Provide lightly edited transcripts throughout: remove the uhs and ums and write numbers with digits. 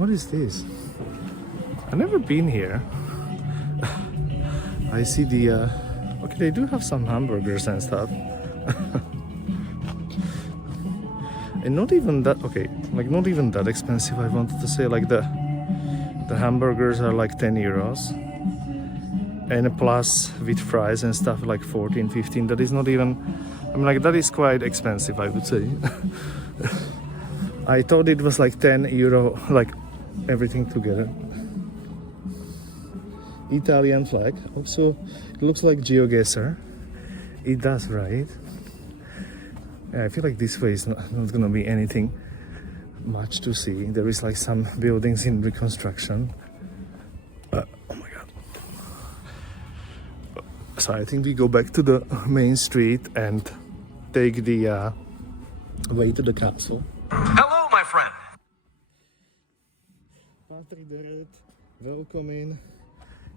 What is this? I've never been here. I see the okay, they do have some hamburgers and stuff. And not even that, okay, like not even that expensive. I wanted to say like the hamburgers are like 10 euros. And plus with fries and stuff like 14, 15. That is not even, I mean like that is quite expensive, I would say. I thought it was like 10 euro, like everything together. Italian flag. Also, it looks like GeoGuessr. It does, right? Yeah, I feel like this way is not gonna be anything much to see. There is like some buildings in reconstruction. Oh my god. So I think we go back to the main street and take the way to the castle. Hello, my friend. Patrick de Reut, welcome in.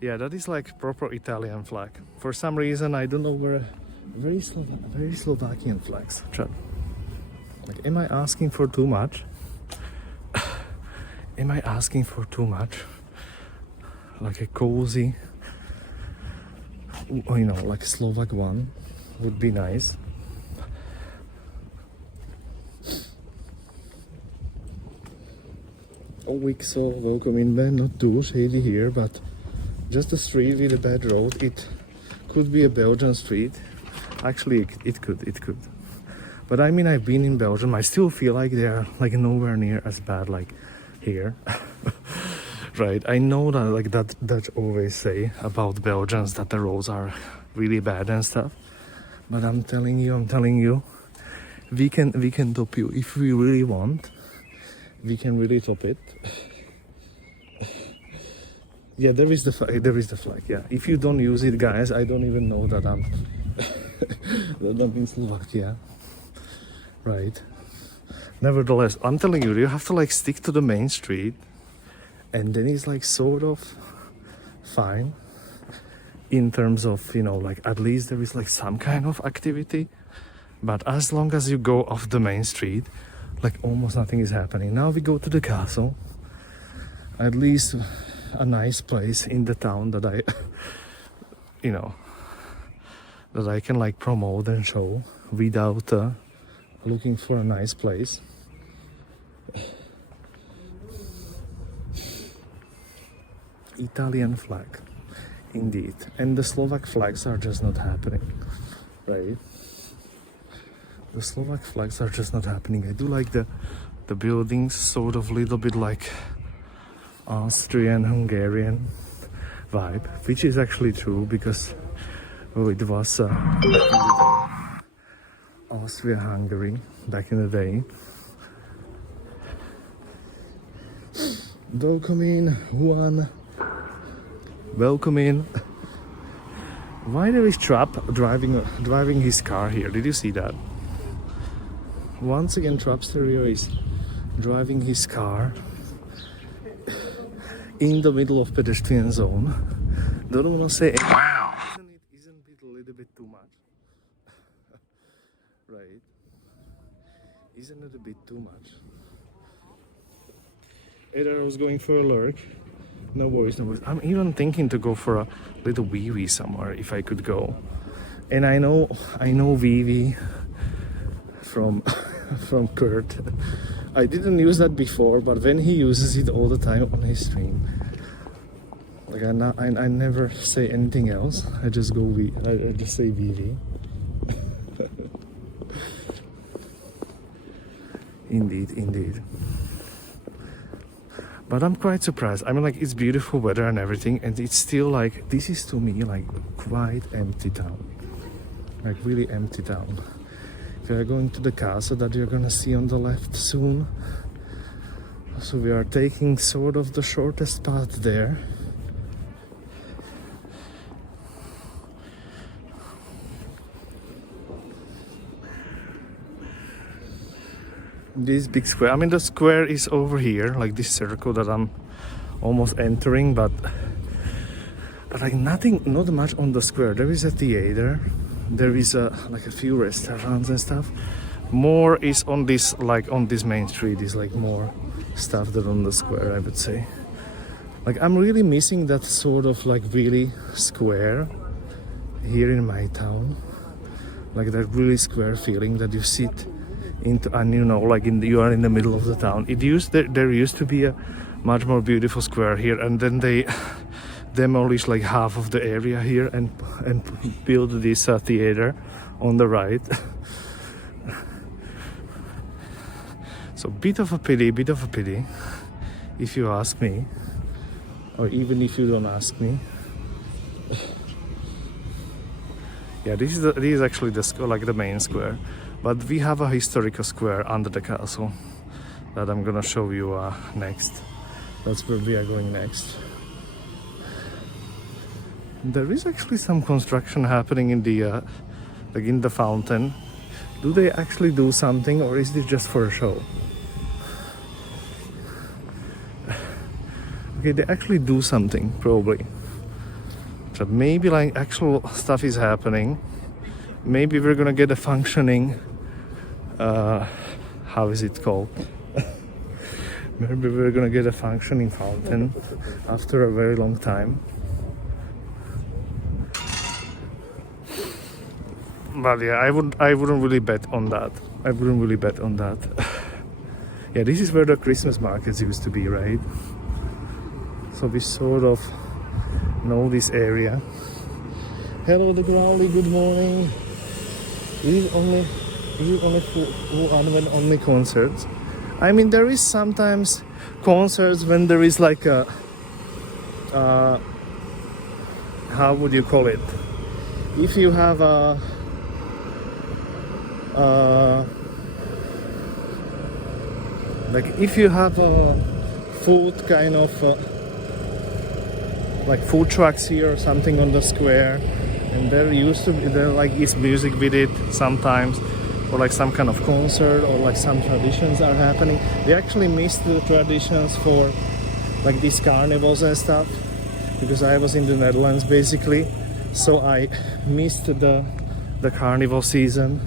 Yeah, that is like proper Italian flag. For some reason, I don't know where. Very Slovakian flags. Like, am I asking for too much? Am I asking for too much? Like a cozy, you know, like Slovak one would be nice. So welcome in, man. Not too shady here, but just a street with a bad road. It could be a Belgian street. Actually, it could. But I mean, I've been in Belgium. I still feel like they're like nowhere near as bad like here. Right? I know that like that Dutch always say about Belgians that the roads are really bad and stuff. But I'm telling you, we can top you if we really want. We can really top it. Yeah, there is the flag. Yeah, if you don't use it, guys, I don't even know that I'm that I'm in Slovakia, right? Nevertheless, I'm telling you, you have to like stick to the main street, and then it's like sort of fine in terms of, you know, like at least there is like some kind of activity. But as long as you go off the main street, like almost nothing is happening. Now we go to the castle. At least a nice place in the town that I, you know, that I can like promote and show without looking for a nice place. Italian flag, indeed. And the Slovak flags are just not happening, right? The Slovak flags are just not happening. I do like the buildings, sort of little bit like Austrian, Hungarian vibe, which is actually true because it was Austria-Hungary back in the day. Welcome in, Juan. Welcome in. Why there is Trapp driving his car here? Did you see that? Once again, Trapp Stereo is driving his car in the middle of pedestrian zone. Don't want to say anything. Wow. Isn't it a little bit too much? Right? Isn't it a bit too much? Either I was going for a lurk. No worries. I'm even thinking to go for a little wee-wee somewhere if I could go. And I know wee-wee from Kurt. I didn't use that before, but when he uses it all the time on his stream, like I never say anything else. I just go I just say wee-wee. Indeed. But I'm quite surprised. I mean, like, it's beautiful weather and everything, and it's still like, this is to me like quite empty town, like really empty town. We are going to the castle that you're gonna see on the left soon. So we are taking sort of the shortest path there. This big square, I mean the square is over here, like this circle that I'm almost entering, but like not much on the square. There is a theater, there is like a few restaurants and stuff. More is on this, like on this main street is like more stuff that on the square, I would say. Like I'm really missing that sort of like really square here in my town. Like that really square feeling that you sit into, and you know, like you are in the middle of the town. There used to be a much more beautiful square here, and then they demolished like half of the area here and built this theater on the right. So bit of a pity, if you ask me, or even if you don't ask me. Yeah, this is actually the main square, but we have a historical square under the castle that I'm gonna show you next. That's where we are going next. There is actually some construction happening in the like in the fountain. Do they actually do something, or is this just for a show? Okay, they actually do something, probably. So maybe like actual stuff is happening. Maybe we're gonna get a functioning, how is it called? Maybe we're gonna get a functioning fountain after a very long time. But yeah, I wouldn't really bet on that. Yeah, this is where the Christmas markets used to be, right? So we sort of know this area. Hello, the Growly. Good morning. Is it only full Advent only concerts? I mean, there is sometimes concerts when there is like a how would you call it? If you have a like if you have a food kind of like food trucks here or something on the square, and there like is music with it sometimes, or like some kind of concert, or like some traditions are happening. They actually missed the traditions for like these carnivals and stuff, because I was in the Netherlands basically, so I missed the carnival season.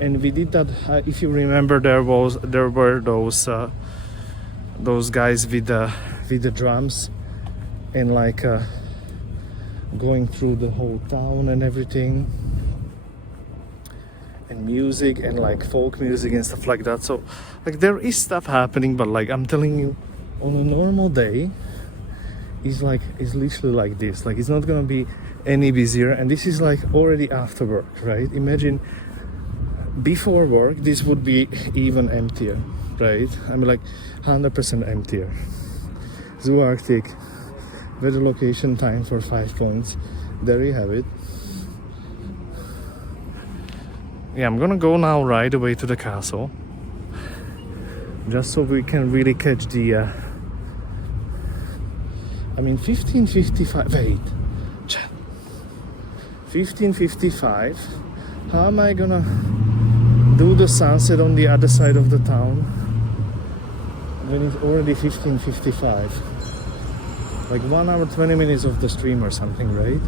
And we did that. If you remember, there were those guys with the drums, and like going through the whole town and everything, and music and like folk music and stuff like that. So like there is stuff happening, but like I'm telling you, on a normal day, it's literally like this. Like it's not gonna be any busier, and this is like already after work, right? Imagine before work, this would be even emptier, right? I mean, like 100% emptier. Zoo Arctic, weather location time for 5 points. There you have it. Yeah, I'm gonna go now right away to the castle, just so we can really catch the. I mean, 15:55. Wait, 15:55. How am I gonna do the sunset on the other side of the town when it's already 15:55? Like 1 hour 20 minutes of the stream or something, right?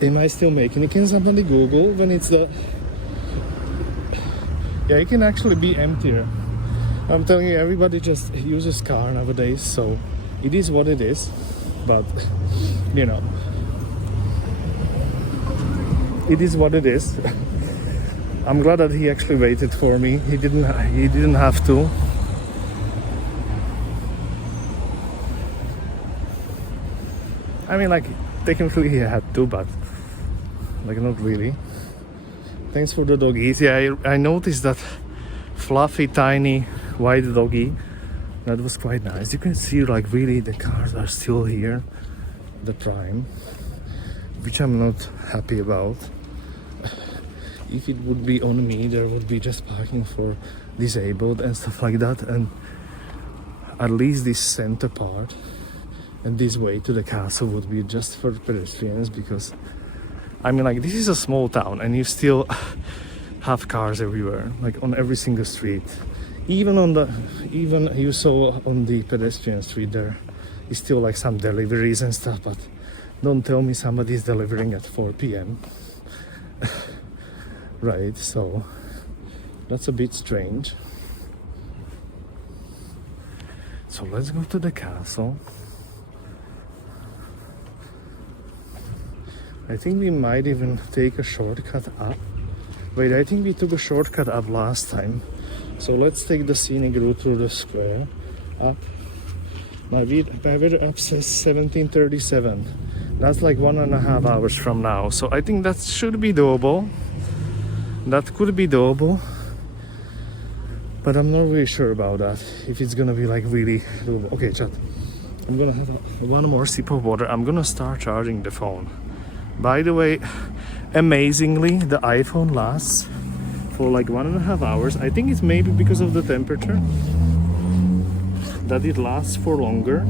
Am I still making it? Can somebody Google when it's the... Yeah, it can actually be emptier. I'm telling you, everybody just uses car nowadays, so it is what it is. But you know, it is what it is. I'm glad that he actually waited for me. He didn't have to. I mean, like, technically he had to, but like not really. Thanks for the doggies. Yeah, I noticed that fluffy, tiny, white doggy. That was quite nice. You can see like really the cars are still here, the prime, which I'm not happy about. If it would be on me, there would be just parking for disabled and stuff like that, and at least this center part and this way to the castle would be just for pedestrians, because I mean, like, this is a small town and you still have cars everywhere, like on every single street. Even you saw on the pedestrian street there is still like some deliveries and stuff, but don't tell me somebody's delivering at 4 p.m. Right, so that's a bit strange. So let's go to the castle. I think we might even take a shortcut up. Wait, I think we took a shortcut up last time. So let's take the scenic route through the square up. My weather app says 17:37. That's like 1.5 hours from now. So I think that should be doable. That could be doable. But I'm not really sure about that. If it's gonna be like really doable. Okay, chat. I'm gonna have one more sip of water. I'm gonna start charging the phone. By the way, amazingly, the iPhone lasts for like 1.5 hours. I think it's maybe because of the temperature that it lasts for longer.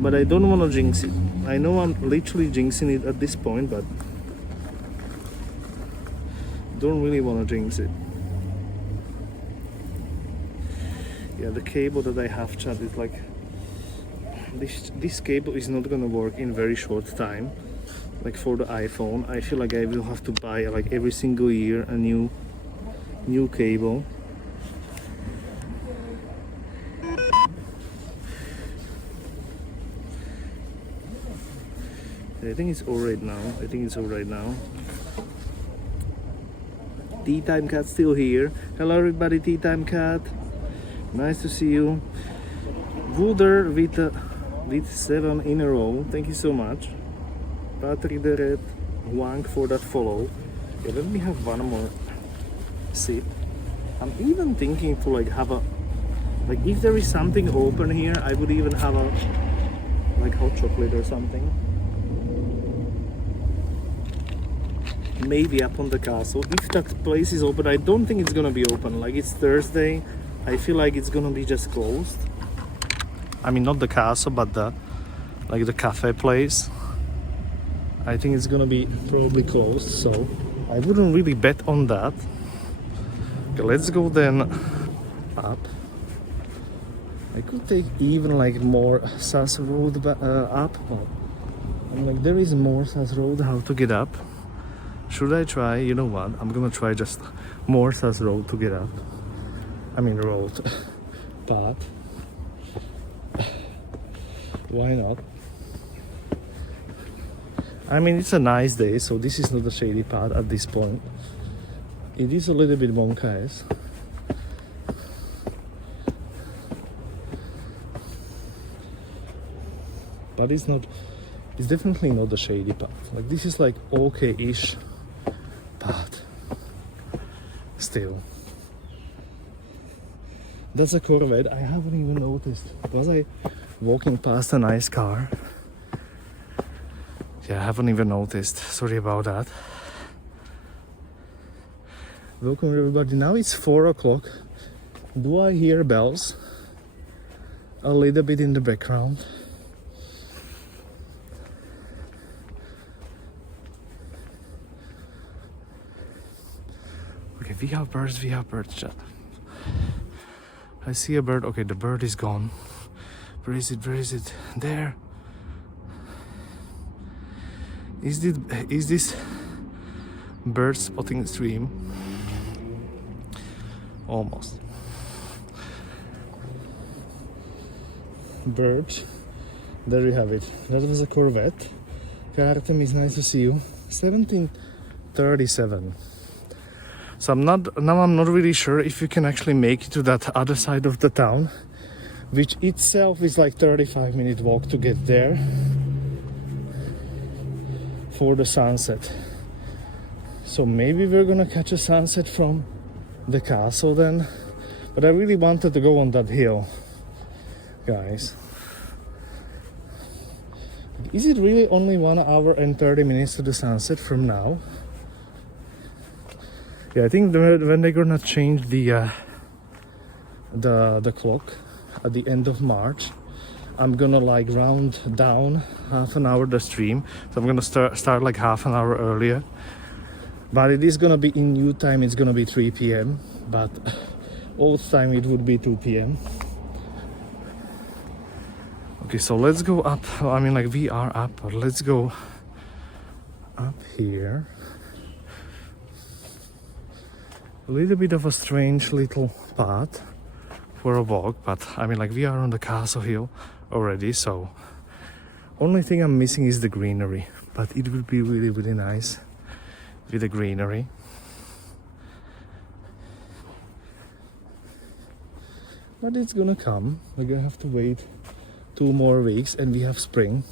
But I don't want to jinx it. I know I'm literally jinxing it at this point, but don't really want to jinx it. Yeah, the cable that I have, chat, is like this cable is not gonna work in very short time. Like for the iPhone, I feel like I will have to buy like every single year a new cable. I think it's alright now. Tea Time Cat still here. Hello everybody, Tea Time Cat. Nice to see you. Wooder with 7 in a row. Thank you so much. Patrick the Red, Wang for that follow. Yeah, let me have one more sip. I'm even thinking to like have a, like if there is something open here, I would even have a like hot chocolate or something. Maybe up on the castle. If that place is open, I don't think it's gonna be open. Like it's Thursday, I feel like it's gonna be just closed. I mean, not the castle, but the like the cafe place. I think it's gonna be probably closed, so I wouldn't really bet on that. Okay, let's go then up. I could take even like more Sass Road up, but I'm like, there is more Sass Road how to get up. Should I try? You know what? I'm gonna try just more Sass Road to get up. I mean road, path. Why not? I mean, it's a nice day, so this is not a shady path at this point. It is a little bit bonkers. But it's definitely not a shady path. Like this is like okay-ish path. Still. That's a Corvette. I haven't even noticed. Was I walking past a nice car? Yeah, I haven't even noticed. Sorry about that. Welcome everybody. Now it's 4 o'clock. Do I hear bells? A little bit in the background. Okay, we have birds, chat. I see a bird. Okay, the bird is gone. Where is it? There. Is this bird spotting stream? Almost. Bird. There you have it. That was a Corvette. Artem, is nice to see you. 17:37. So I'm not really sure if you can actually make it to that other side of the town, which itself is like 35-minute walk to get there for the sunset. So maybe we're gonna catch a sunset from the castle then, but I really wanted to go on that hill, guys. Is it really only 1 hour and 30 minutes to the sunset from now? Yeah, I think when they're gonna change the clock at the end of March, I'm gonna like round down half an hour the stream. So I'm gonna start like half an hour earlier. But it is gonna be in new time. It's gonna be 3 p.m. But old time it would be 2 p.m. Okay, so let's go up. I mean, like we are up, but let's go up here. A little bit of a strange little path for a walk, but I mean, like, we are on the castle hill already, so only thing I'm missing is the greenery, but it would be really, really nice with the greenery. But it's gonna come. We're gonna have to wait 2 more weeks and we have spring.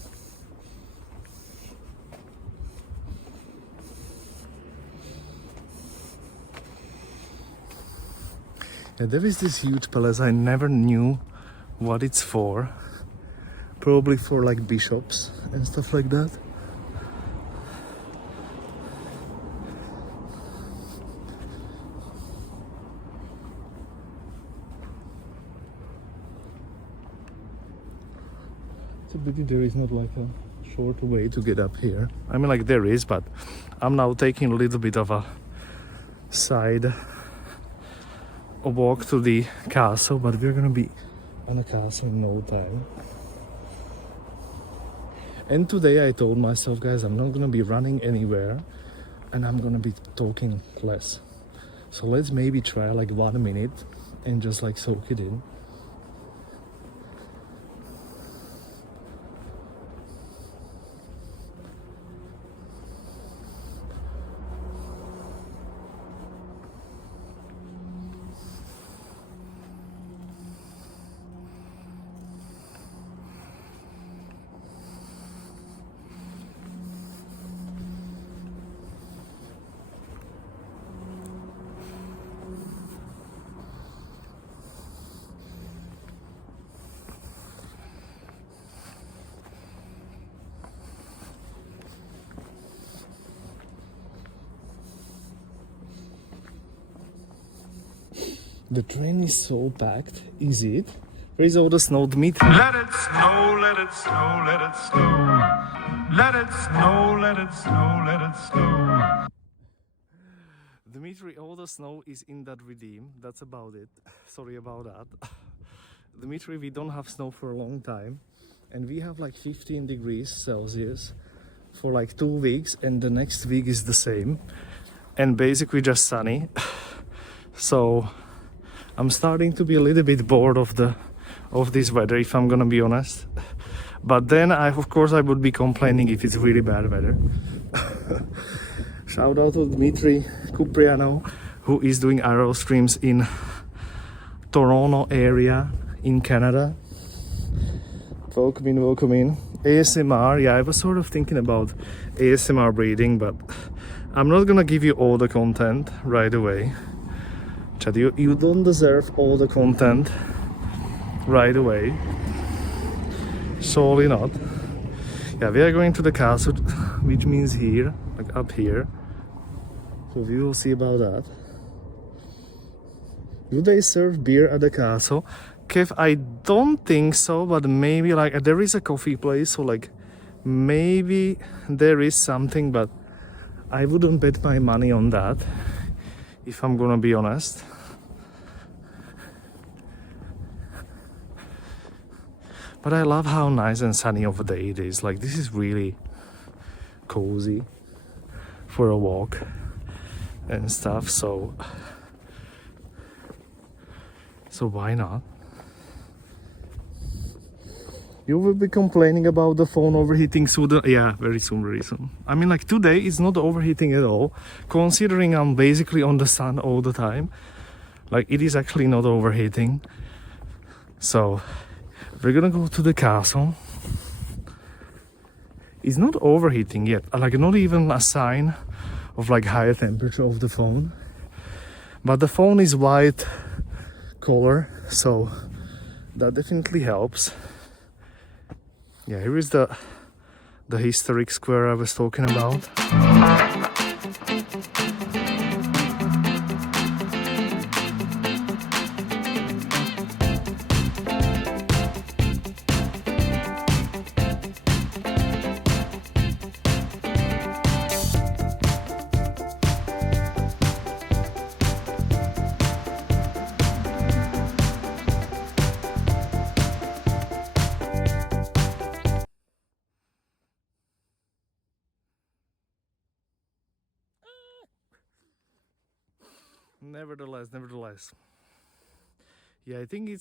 Yeah, there is this huge palace. I never knew what it's for. Probably for like bishops and stuff like that. It's a pity there is not like a short way to get up here. I mean, like, there is, but I'm now taking a little bit of a side a walk to the castle, but we're gonna be on a castle in no time. And today I told myself, guys, I'm not gonna be running anywhere and I'm gonna be talking less. So let's maybe try like 1 minute and just like soak it in. The train is so packed, is it? Where is all the snow, Dmitry? Let it snow, let it snow, let it snow. Let it snow, let it snow, let it snow. Dmitry, all the snow is in that redeem. That's about it. Sorry about that. Dmitry, we don't have snow for a long time. And we have like 15 degrees Celsius for like 2 weeks. And the next week is the same. And basically just sunny. So I'm starting to be a little bit bored of this weather, if I'm gonna be honest. But then of course I would be complaining if it's really bad weather. Shout out to Dmitry Kupriano, who is doing arrow streams in Toronto area in Canada. Welcome in, welcome in. ASMR, yeah, I was sort of thinking about ASMR breathing, but I'm not gonna give you all the content right away. Chad, you don't deserve all the content right away. Surely not. Yeah, we are going to the castle, which means here, like up here. So we will see about that. Do they serve beer at the castle? Kev, I don't think so, but maybe like there is a coffee place, so like maybe there is something, but I wouldn't bet my money on that, if I'm gonna be honest. But I love how nice and sunny of a day it is. Like, this is really cozy for a walk and stuff, so why not? You will be complaining about the phone overheating soon. Yeah, very soon, very soon. I mean, like, today is not overheating at all, considering I'm basically on the sun all the time. Like, it is actually not overheating. So we're gonna go to the castle. It's not overheating yet, like not even a sign of like higher temperature of the phone. But the phone is white color, so that definitely helps. Yeah, here is the historic square I was talking about. Nevertheless. Yeah, I think